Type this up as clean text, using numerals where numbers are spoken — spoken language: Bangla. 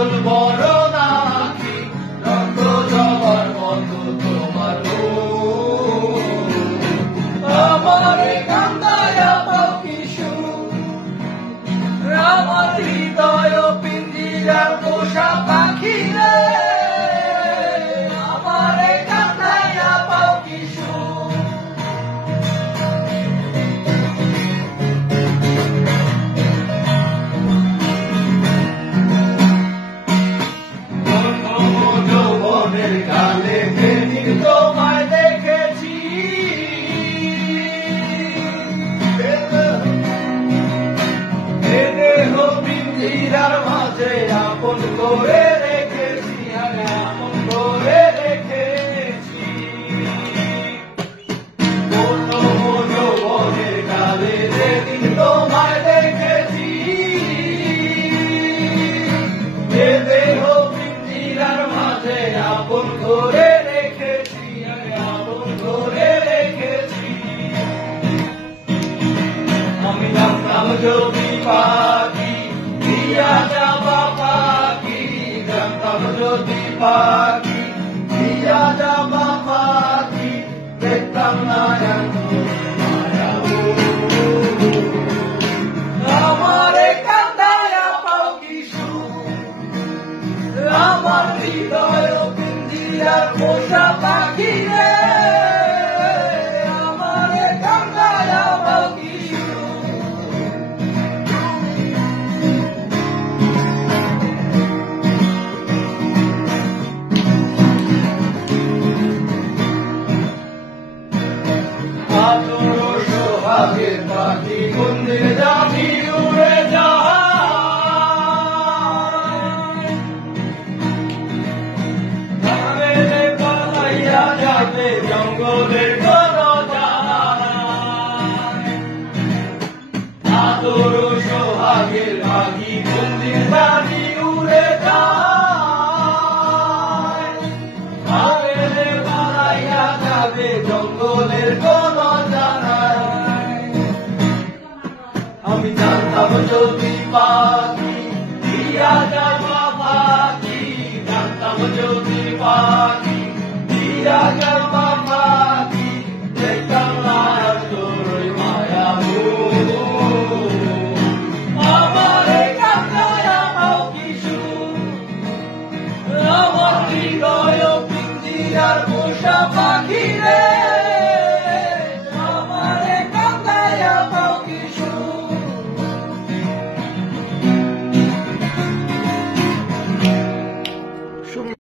কাজল বড় নাকি রক্ত জবার মতো তোমার আমারে কান্দায়া পাও কি সুখ আমার হৃদয় পিঞ্জিরার পোষা পাখি রে আমারে কান্দায়া পাও কি সুখ যৌবনের কালে সেদিন তোমায় দেখেছি দেহ পিঞ্জিরার মাঝে আপন করে রেখেছি আপন করে রেখেছি যৌবনের কালে সেদিন তোমায় দেখেছি দেহ পিঞ্জিরার মাঝে আপন করে রেখেছি আপন করে রেখেছি আমি জানতাম যদি পাখি দিয়া যাবা পাখি জানতাম যদি পাখি দিয়া যাবা পাখি দেখতাম না মায়া আমারে কান্দায়া পাও কি সুখ আমার হৃদয় পিঞ্জিরার পোষা পাখি রে আমারে কান্দায়া পাও কি সুখ আতুর সোহাগের পাখি কুন্দির জানি উড়ে যাবে জঙ্গলের কোন আদর সোহাগের পাখি কুন্দির জানি উড়ে যায় যাবে জঙ্গলের কোন জানায় আমি জানতাম যদি পাখি দিয়া যাবা পাখি জানতাম যদি পাখি দিয়া যাবা পাখি দেখতাম না তোর মায়া আমারে কান্দায়া পাও কি সুখ আমার হৃদয় পিঞ্জিরার পোষা পাখি রে